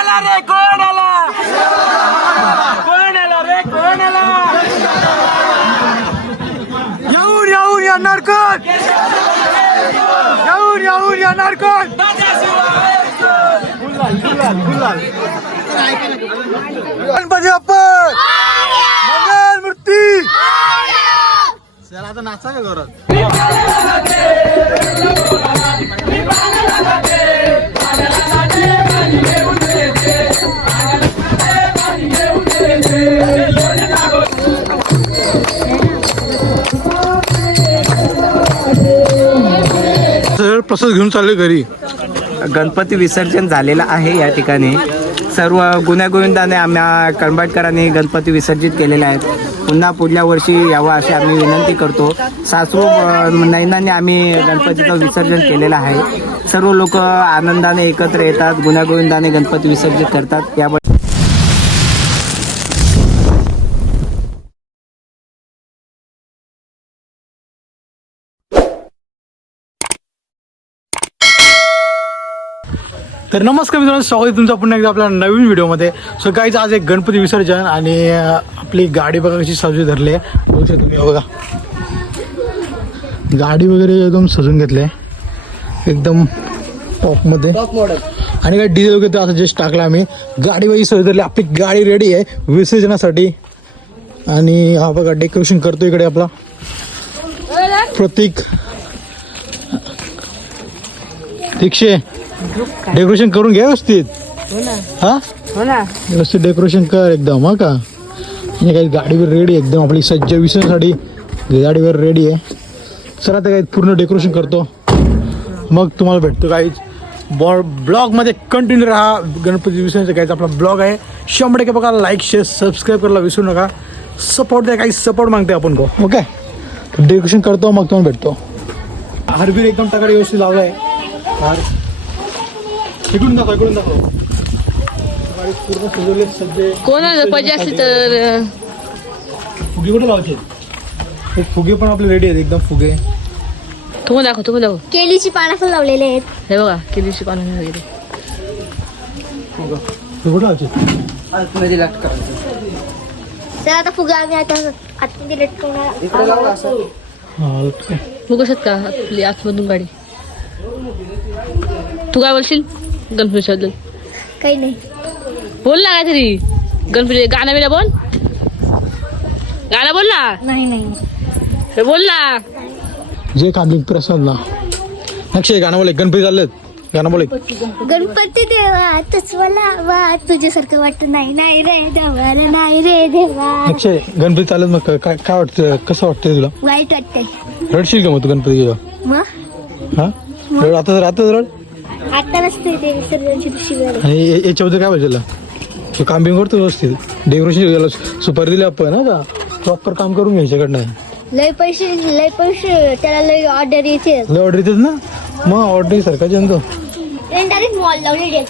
आला रे कोण आला रे कोण आला येऊन येणार कोण येऊन येणार कोण गणपती बाप्पा मंगल मूर्ती चला आता नाचा का जोरात प्रसाद घेऊन चालले घरी. गणपती विसर्जन झालेलं आहे. या ठिकाणी सर्व गुण्यागोविंदाने आम्हा कळंबाटकरांनी गणपती विसर्जित केलेले आहेत. पुन्हा पुढल्या वर्षी यावं अशी आम्ही विनंती करतो. सासरू नैनाने आम्ही गणपतीचं विसर्जन केलेलं आहे. सर्व लोक आनंदाने एकत्र येतात, गुण्यागोविंदाने गणपती विसर्जित करतात. याबद्दल तर नमस्कार मित्रांनो, स्वागत आहे तुमचं पुन्हा एकदा आपल्या नवीन व्हिडिओमध्ये. सो गाईज आज एक गणपती विसर्जन आणि आपली गाडी बघा कशी सजवी धरली आहे. बघू शकता तुम्ही, बघा गाडी वगैरे एकदम सजून घेतले एकदम टॉपमध्ये आणि काय डीजे वगैरे असं जस्ट टाकला आम्ही. गाडी वगैरे सजवी धरली, आपली गाडी रेडी आहे विसर्जनासाठी. आणि हा बघा डेकोरेशन करतो इकडे आपला प्रतीक दीक्षे. डेकोरेशन करून घ्या व्यवस्थित. हा व्यवस्थित डेकोरेशन कर एकदम. हा का आणि काही गाडीवर रेडी एकदम आपली सज्ज विसर्जनासाठी गाडीवर रेडी आहे. चला आता काही पूर्ण डेकोरेशन करतो मग तुम्हाला भेटतो. काहीच ब्लॉगमध्ये कंटिन्यू राहा. गणपती विसर्जनाचा काहीच आपला ब्लॉग आहे. 100% बघा. लाईक शेअर सबस्क्राईब करायला विसरू नका. सपोर्ट द्या, काही सपोर्ट मागते आपण को. ओके डेकोरेशन करतो मग तुम्हाला भेटतो. हरबीर एकदम तगडे व्यवस्थित लावला आहे. इकडून दाखव गाडी पूर्ण सजवले सज्जे. कोणाला पाहिजे असली तर फुगे कुठे लावायचे? हे फुगे पण आपले रेडी आहेत एकदम. फुगे तुम्हाला दाखव केळीची पानं पण लावलेले आहेत. हे बघा केळीची पानं वगैरे. हे कुठे लावायचे? तर आता फुगा आम्ही आता आतमध्ये लटकवणार. बघू शकता आपली आतमधून गाडी. तू काय बोलशील गणपतीबद्दल? काही नाही, बोल ना काहीतरी. गणपती गाणं बिना बोल. गाणं बोल ना. नाही हे बोल ना. जे कांदिक प्रसाद ना नक्षे गाणं बोले. गणपती चाललेत गाणं बोले. गणपती देवा तच मला वा तुझ्यासारखं वाटत नाही रे देवा रे नाही रे देवा. नक्षे गणपती चालत मग काय वाटतं? कसं वाटतंय तुला? वाईट वाटतंय. रडशील का मग तू गणपती गेलो? मग हा आता रड. आता नसते ते विसर्जनची दिवशी वेळ. आणि याच्याबद्दल काय पाहिजे? तू काम बिम करतो व्यवस्थित. डेकोरेशन सुपारी दिली आपण ना का प्रॉपर काम करून घ्यायच्याकडनं. लय पैसे त्याला लय ऑर्डर येते. लय ऑर्डर येतेच ना मग. ऑर्डर सारखा जनतो डायरेक्ट मॉल लावले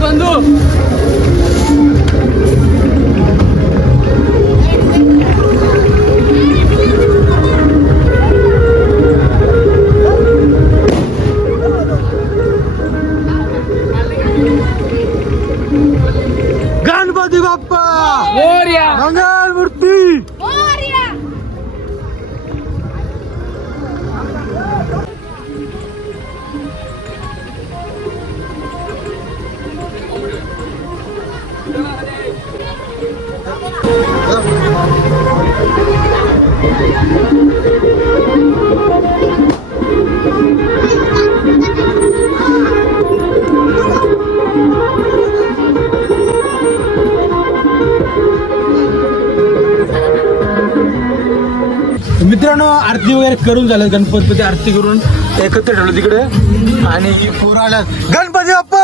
बंधू. गणपती बाप्पा मोरया. मंगल मूर्ती. मित्रांनो आरती वगैरे करून झालं, गणपती आरती करून एकत्र ठेवलं तिकडे आणि ही पोरं आल्यात. गणपती बाप्पा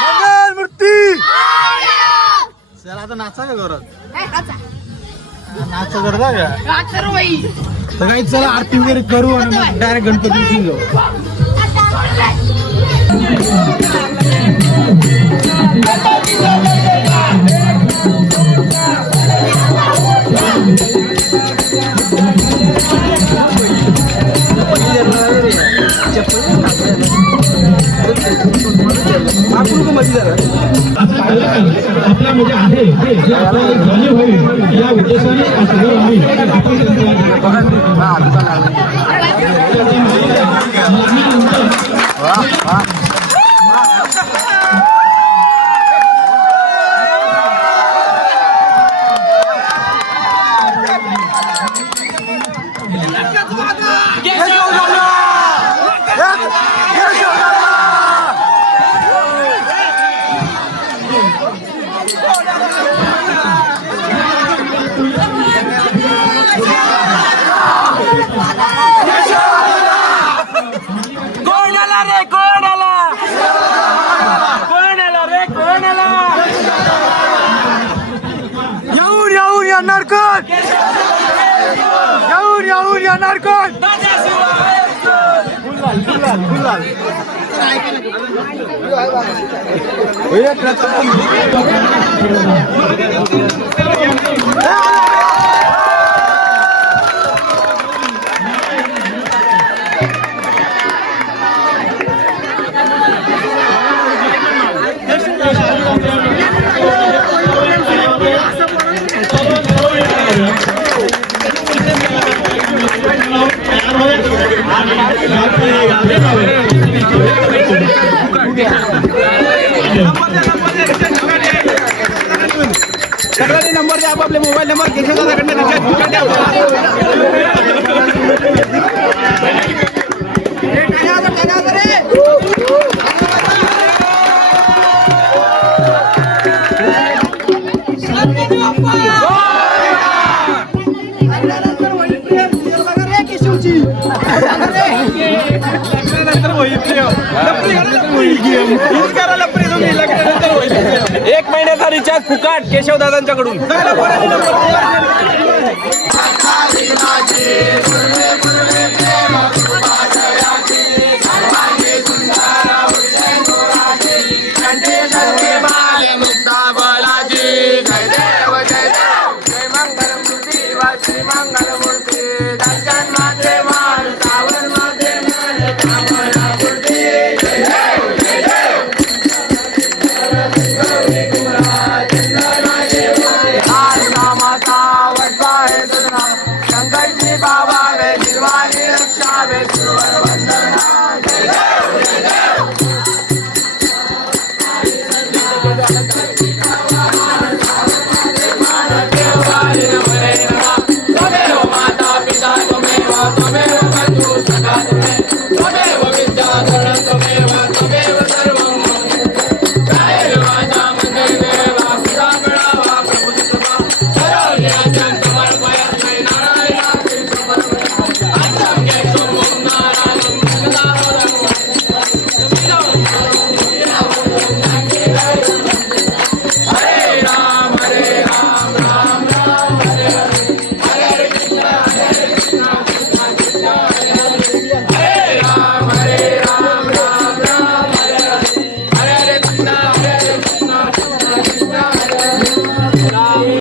मंगल मूर्ती. चला आता नाचा का घरात, नाचा करता का तर काही. चला आरती वगैरे करू आणि मग डायरेक्ट गणपती उठून जाऊ. आपला म्हणजे आहे या उद्देशाने येणार कोण, येऊन येणार कोण. सगळ्यांनी नंबर द्या, आपापले मोबाईल नंबर एक महिन्याचा रिचार्ज फुकाट केशव दादांच्याकडून.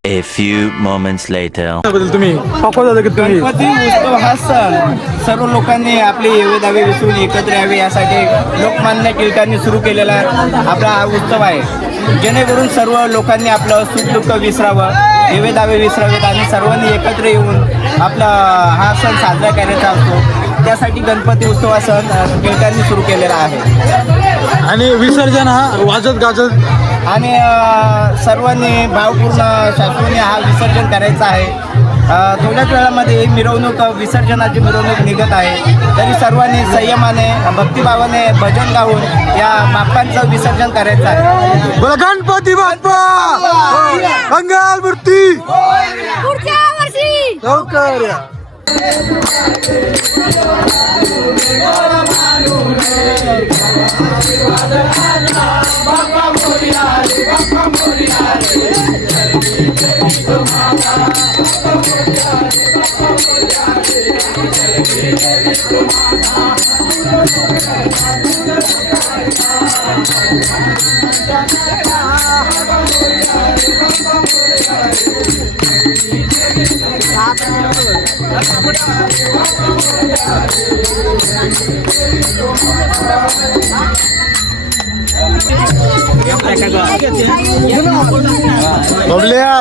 A few moments later. तुम्ही गणपती उत्सव हा सण सर्व लोकांनी आपले येवे दावे विसरून एकत्र यावे यासाठी लोकमान्य टिळकांनी सुरू केलेला आपला हा उत्सव आहे, जेणेकरून सर्व लोकांनी आपलं सुख दुःख विसरावं, येवे दावे विसरावेत आणि सर्वांनी एकत्र येऊन आपला हा सण साजरा करायचा असतो. त्यासाठी गणपती उत्सव हा सण टिळकांनी सुरू केलेला आहे आणि विसर्जन हा वाजत गाजत आणि सर्वांनी भावपूर्ण शास्त्रोने हा विसर्जन करायचा आहे. थोड्याच वेळामध्ये ही मिरवणूक विसर्जनाची मिरवणूक निघत आहे. तरी सर्वांनी संयमाने भक्तिभावाने भजन गाऊन या बाप्पांचं विसर्जन करायचं आहे. बोला गणपती बाप्पा मंगल मूर्ती पुढच्या वर्षी लवकर या.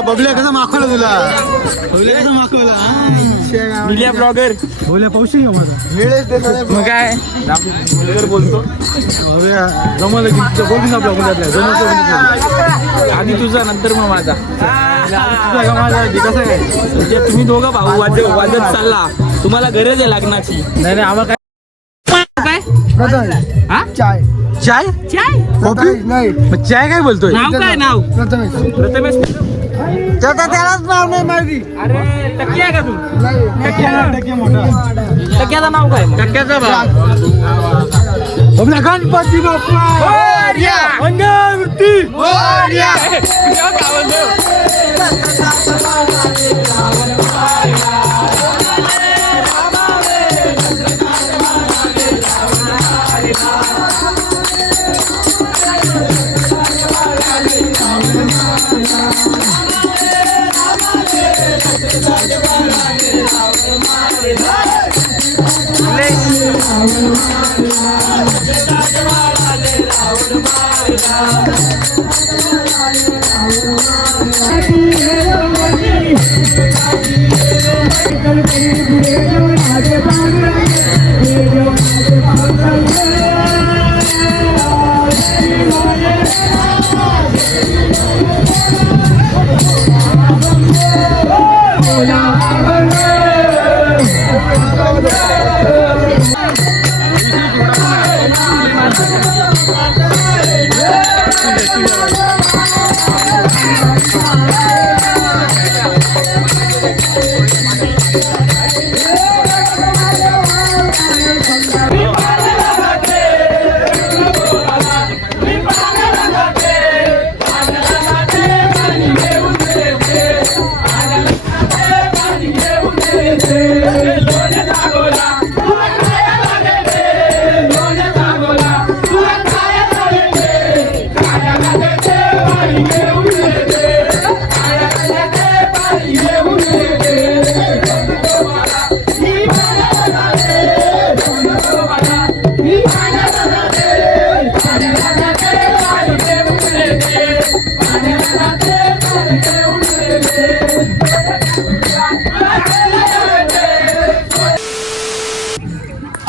बबल्या कसा माखवला तुला बबल्या कसा माखवला मिलिया ब्लॉगर बबल्या पाऊस का माझा मग काय बोलतो बबल्या जमलं की बोलून आपल्या आधी तुझा नंतर मग माझा तुझा माझा कसं काय म्हणजे तुम्ही दोघं भाऊ वाजत चालला. तुम्हाला गरज आहे लग्नाची. नाही आम्हाला चाय चाय चाय कॉफी नाही मग चाय काय बोलतोय नाव काय नाव प्रथमेश. त्यालाच नाव नाही माहिती अरे टक्की आहे का तू? टक्के मोठा टक्क्याचं नाव काय? टक्क्याचा बबल्या गणपती बाप्पा मंगल मूर्ती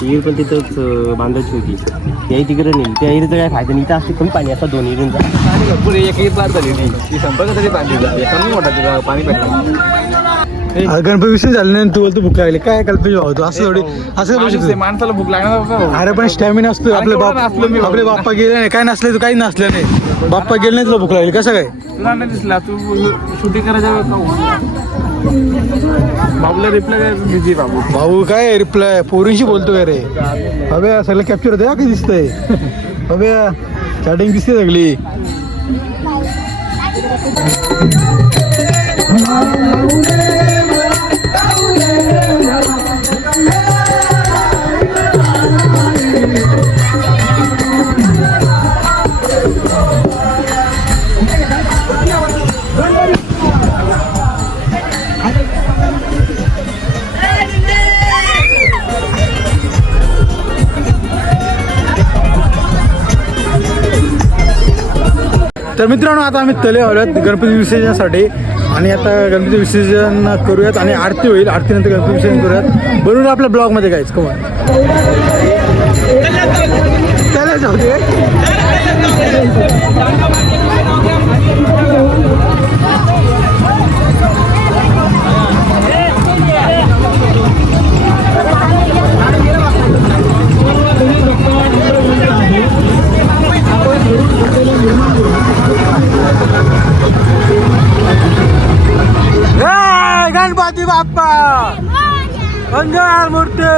विहीर पण तिथंच बांधायची होती. त्याही तिकडे नेली. त्या विहिरीचं काय फायदा नाही. इथं असते कमी पाणी असं दोन विहिरींचा पुढे एक बार झाली ती संपर्क तरी पाणी कमी मोठा तुला पाणी पडलं. गणपती विषय झाले नाही तू बोलतो भूक लागली काय कल्पेश भाऊ तू असं थोडी असं बोलू शकतो. माणसाला भूक लागणार. अरे पण स्टॅमिना असतो आपले बाप्पा गेले नाही काय नसले तू काही नसलं नाही बाप्पा गेले नाही तुला भूक लागली कसं काय तुला नाही दिसला तू शूटिंग करायच्या बाबूला रिप्लाय करायचं बिझी बाबू. भाऊ काय रिप्लाय पोरींशी बोलतोय रे अबे सगळं कॅप्चर होतं काय दिसतंय अबे चॅटिंग दिसते सगळी. तर मित्रांनो आता आम्ही तले आलोत गणपती विसर्जनासाठी आणि आता गणपती विसर्जन करूयात आणि आरती होईल. आरतीनंतर गणपती विसर्जन करूयात. बनवून आपल्या ब्लॉगमध्ये काहीच कमा त्याला जाऊ दे. गणपती बाप्पा मंगल मूर्ती.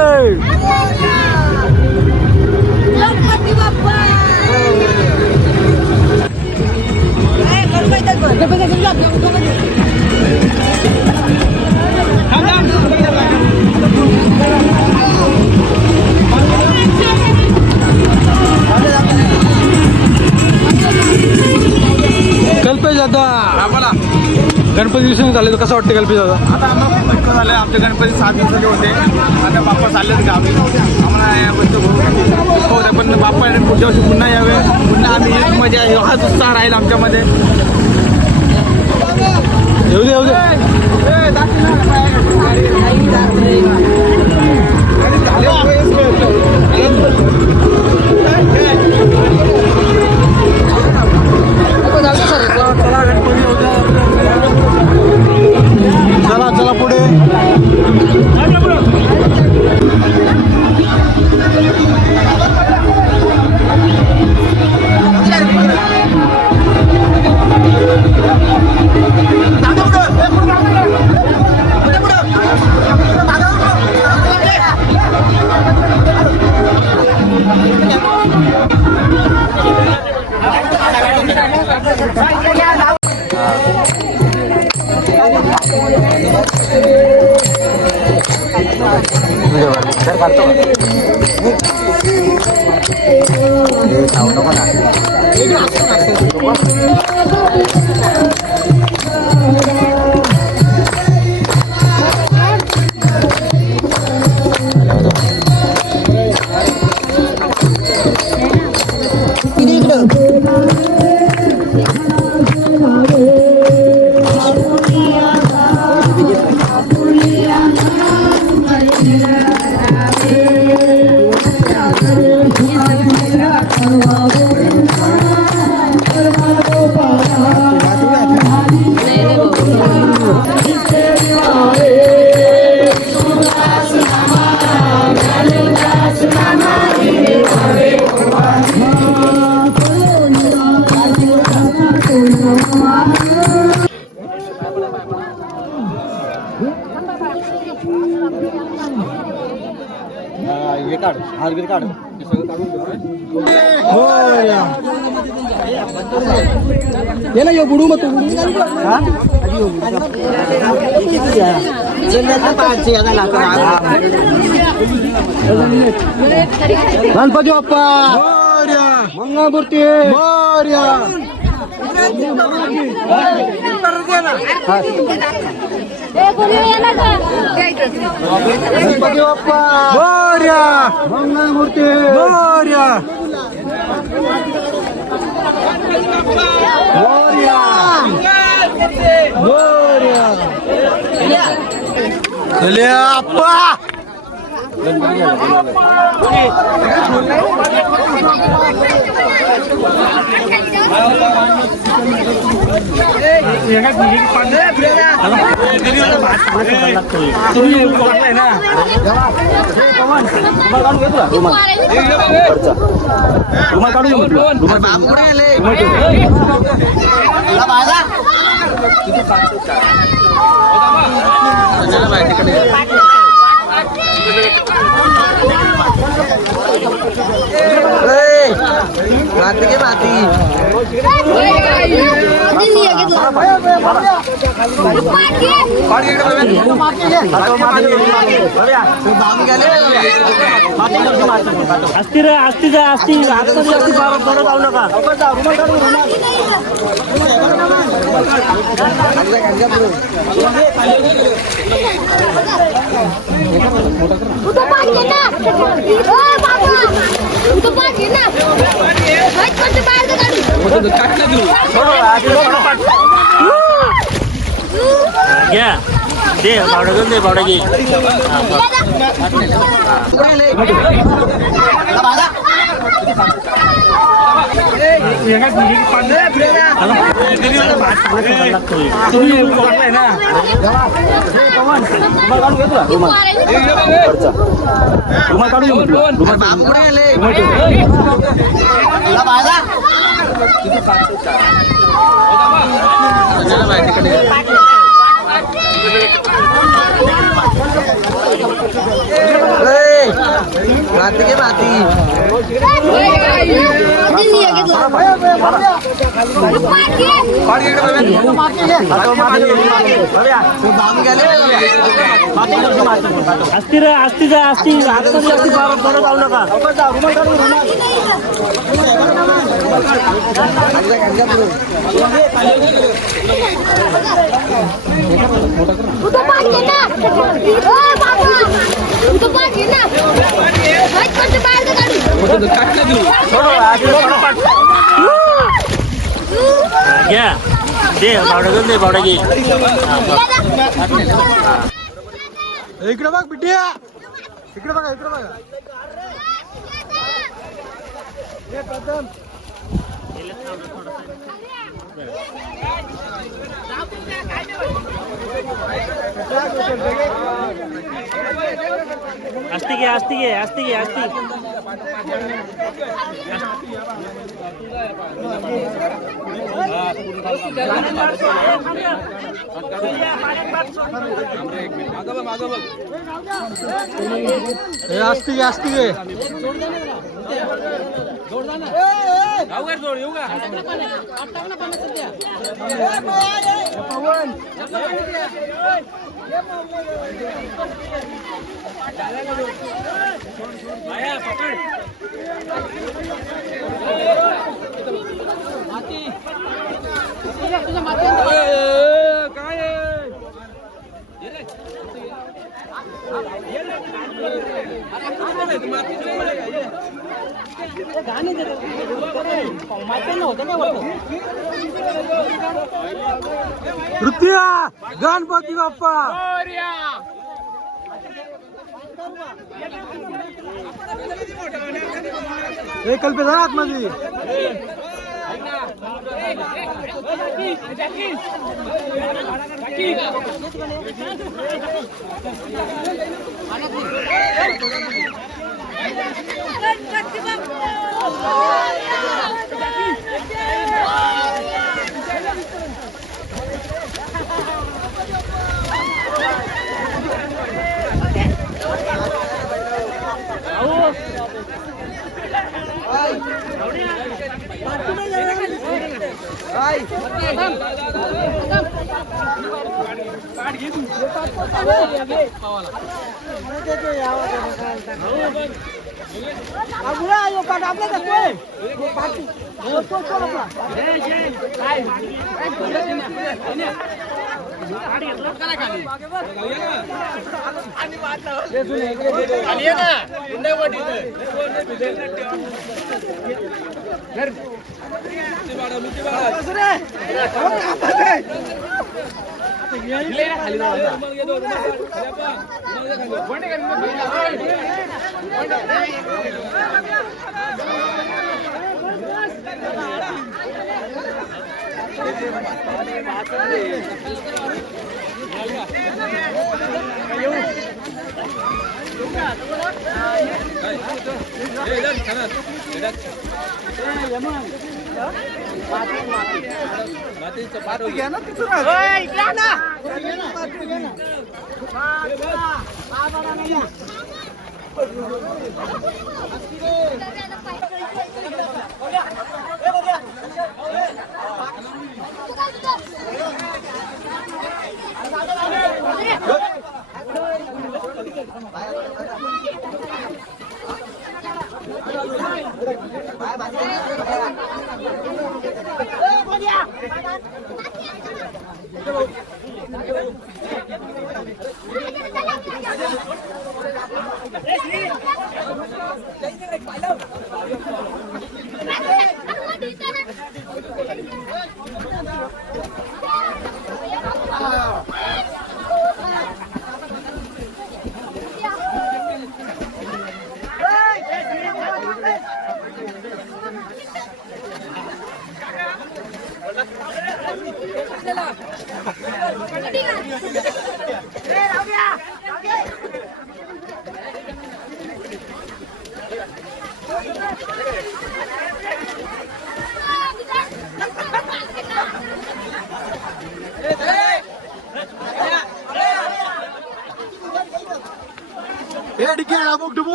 गणपती बाप्पा कल्पेश दादा गणपती विसर्जन झाले तर कसं वाटतं कल्पेश दादा? आता आम्हाला खूप मस्त झालं. आमचे गणपती 7 दिवसाचे होते. आता बाप्पा चाललेत गावी. आम्हाला याबद्दल होते पण बाप्पा पुढच्या वर्षी पुन्हा यावे. पुन्हा आम्ही एक मजा हाच उत्साह राहील आमच्यामध्ये. येऊ दे येऊ दे. चला चला पुढे. गणपती बाप्पा मंगळमूर्ती मोरया. गणपती बाप्पा मोरया मंगळमूर्ती मोरया मोरया मोरया. चले आप्पा. असती रे असती जा असती आता जास्ती परत जाऊ नका. घ्या दे बावडा घेऊन दे बावडा घे. माहिती असती रे असती जा असती परत जाऊ नका. घ्या दे भावड्या दे भावड्या घे. इकडे बघ बिटिया, इकडे बघा, इकडे बघा. असती घे असती घे असती घे असती. असती घे, असती घे. ऋतिया गणपती बाप्पा. एक कल्पे जा आतमध्ये.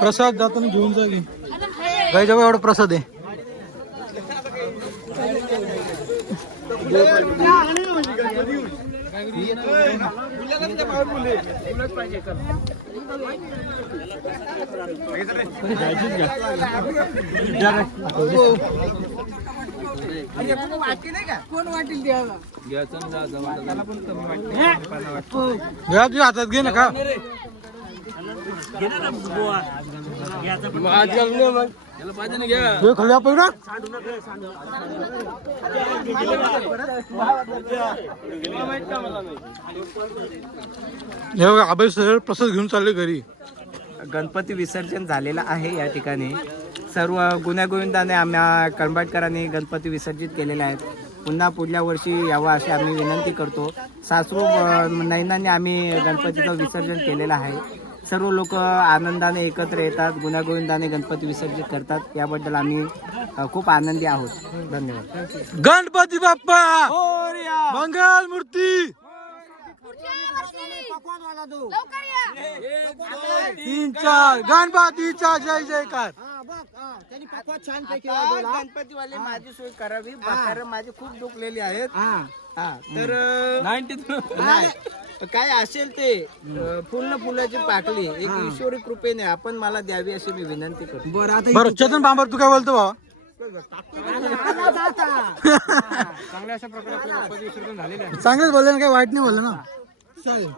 प्रसाद जाताना घेऊन जा की गाई जवळ एवढा प्रसाद आहे. घ्या तुझ्या हातात घे ना का खाली आपण अभय सर प्रसाद घेऊन चालले घरी. गणपती विसर्जन झालेलं आहे या ठिकाणी. सर्व गुण्यागोविंदाने आम्हा कळंबाटकरांनी गणपती विसर्जित केलेले आहेत. पुन्हा पुढल्या वर्षी यावं अशी आम्ही विनंती करतो. सासरू नैनांनी आम्ही गणपतीचं विसर्जन केलेलं आहे. सर्व लोक आनंदाने एकत्र येतात, गुण्यागोविंदाने गणपती विसर्जित करतात. याबद्दल आम्ही खूप आनंदी आहोत. धन्यवाद. गणपती बाप्पा मंगल मूर्ती 3-4 गणपतीचा जय जयकार. गणपतीवाले माझी सोय करावी, कारण माझी खूप दुखलेली आहेत. तर नाही, काय असेल ते पूर्ण फुलाची पाकळी एक ईश्वरी कृपेने आपण मला द्यावी अशी मी विनंती करतो. बरं चेतन बांबर तू काय बोलतो बाबा? चांगल्या अशा प्रकारे आपलं गणपती विसर्जन झालेलं आहे. चांगलंच बोलले ना, काही वाईट नाही बोलले ना. चालेल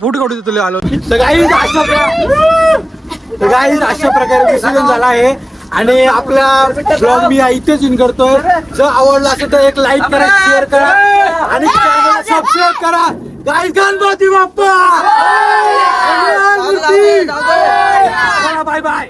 फोटो काढू तुला आलो. अशा प्रकारे विसर्जन झाला आहे आणि आपला ब्लॉग मी इथेच इन करतोय. जर आवडला असेल तर एक लाईक करा, शेअर करा आणि चॅनल सबस्क्राईब करा. गाईस गणपती बाप्पा बाय बाय.